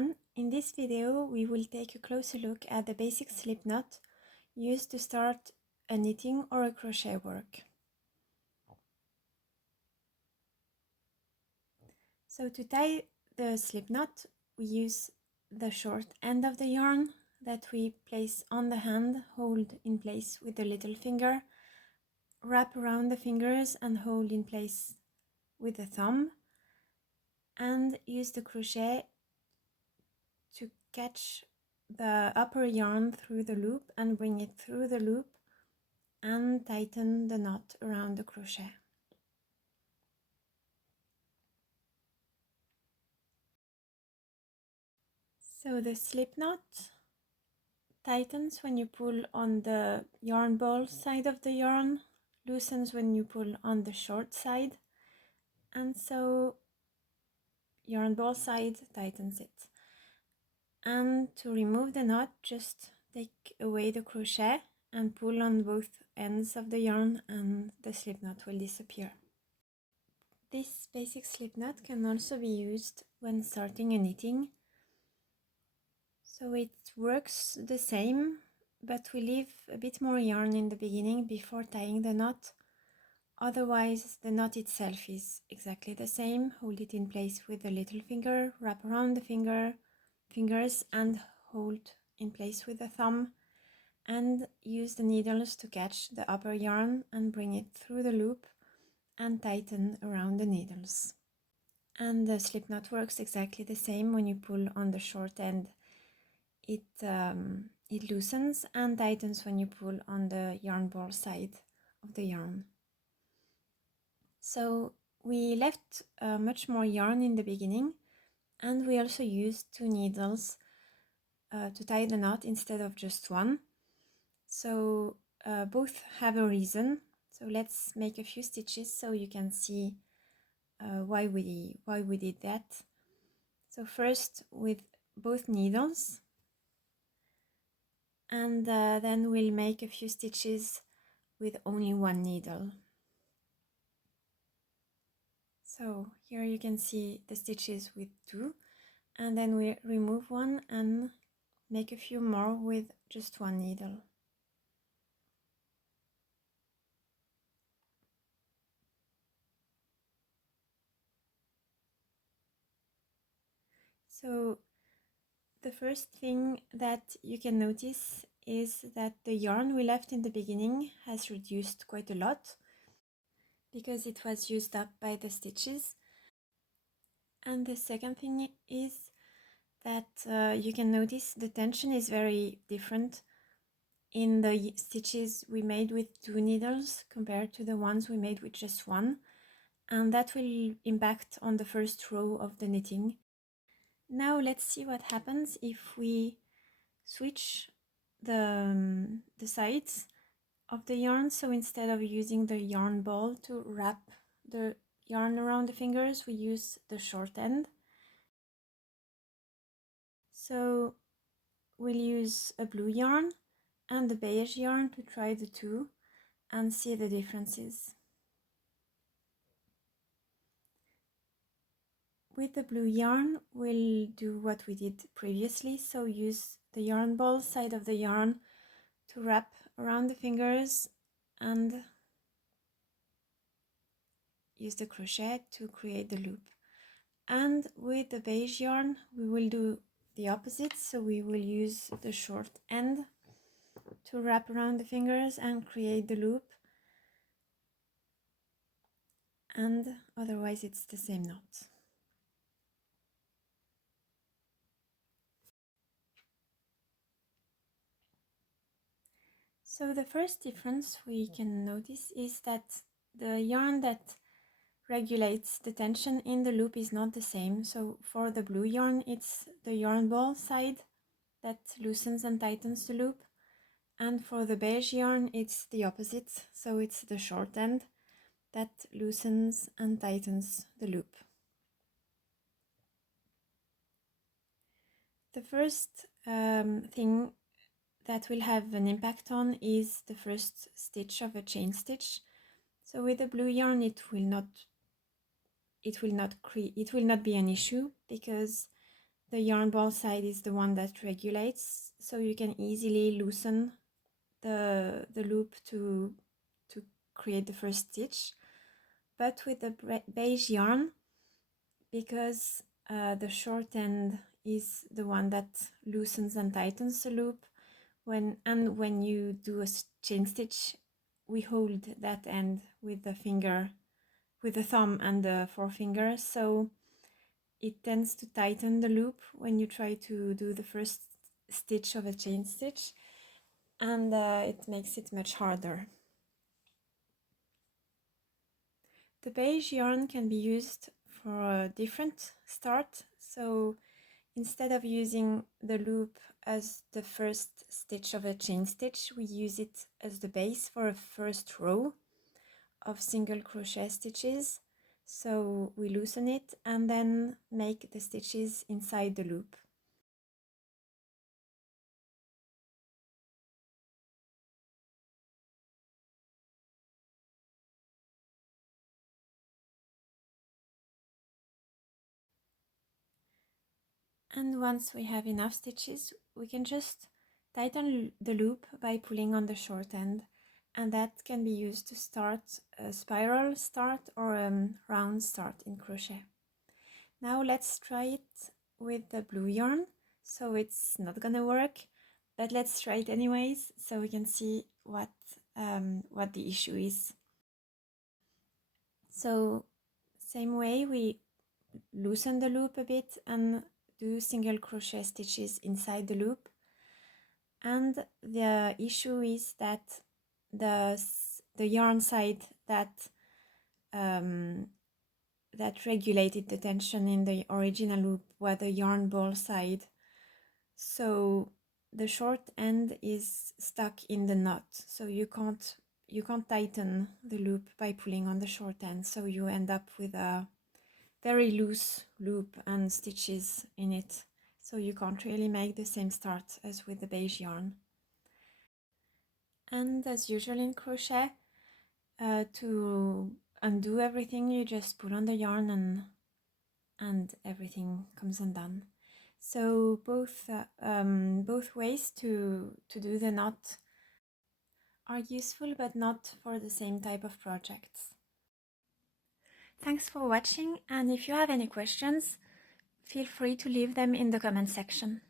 everyone, in this video we will take a closer look at the basic slip knot used to start a knitting or a crochet work. So to tie the slip knot, we use the short end of the yarn that we place on the hand, hold in place with the little finger, wrap around the fingers and hold in place with the thumb, and use the crochet to catch the upper yarn through the loop and bring it through the loop and tighten the knot around the crochet. So the slip knot tightens when you pull on the yarn ball side of the yarn, loosens when you pull on the short side, and so yarn ball side tightens it. And to remove the knot, just take away the crochet and pull on both ends of the yarn and the slip knot will disappear. This basic slip knot can also be used when starting a knitting. So it works the same, but we leave a bit more yarn in the beginning before tying the knot. Otherwise, the knot itself is exactly the same. Hold it in place with the little finger, wrap around the fingers and hold in place with the thumb, and use the needles to catch the upper yarn and bring it through the loop and tighten around the needles. And the slip knot works exactly the same. When you pull on the short end, it loosens and tightens when you pull on the yarn ball side of the yarn. So we left much more yarn in the beginning, and we also used 2 needles to tie the knot instead of just one. So both have a reason. So let's make a few stitches so you can see why we did that. So first with both needles, and then we'll make a few stitches with only one needle. So here you can see the stitches with 2, and then we remove one and make a few more with just one needle. So the first thing that you can notice is that the yarn we left in the beginning has reduced quite a lot because it was used up by the stitches. And the second thing is that you can notice the tension is very different in the stitches we made with 2 needles compared to the ones we made with just one, and that will impact on the first row of the knitting. Now let's see what happens if we switch the sides of the yarn. So instead of using the yarn ball to wrap the yarn around the fingers, we use the short end. So we'll use a blue yarn and the beige yarn to try the two and see the differences. With the blue yarn, we'll do what we did previously, so use the yarn ball side of the yarn to wrap around the fingers and use the crochet to create the loop. And with the beige yarn, we will do the opposite, so we will use the short end to wrap around the fingers and create the loop, and otherwise it's the same knot. So the first difference we can notice is that the yarn that regulates the tension in the loop is not the same. So for the blue yarn, it's the yarn ball side that loosens and tightens the loop, and for the beige yarn it's the opposite, so it's the short end that loosens and tightens the loop. The first thing that will have an impact on is the first stitch of a chain stitch. So with the blue yarn it will not be an issue because the yarn ball side is the one that regulates, so you can easily loosen the loop to create the first stitch. But with the beige yarn, because the short end is the one that loosens and tightens the loop, when you do a chain stitch, we hold that end with the finger, with the thumb and the forefinger, so it tends to tighten the loop when you try to do the first stitch of a chain stitch, and it makes it much harder. The beige yarn can be used for a different start, so instead of using the loop as the first stitch of a chain stitch, we use it as the base for a first row of single crochet stitches. So we loosen it and then make the stitches inside the loop. And once we have enough stitches, we can just tighten the loop by pulling on the short end, and that can be used to start a spiral start or a round start in crochet. Now let's try it with the blue yarn. So it's not gonna work, but let's try it anyways so we can see what the issue is. So same way, we loosen the loop a bit and do single crochet stitches inside the loop, and the issue is that the yarn side that that regulated the tension in the original loop was the yarn ball side, so the short end is stuck in the knot, so you can't tighten the loop by pulling on the short end, so you end up with a very loose loop and stitches in it, so you can't really make the same start as with the beige yarn. And as usual in crochet, to undo everything, you just pull on the yarn and everything comes undone. So both ways to do the knot are useful, but not for the same type of projects. Thanks for watching, and if you have any questions, feel free to leave them in the comment section.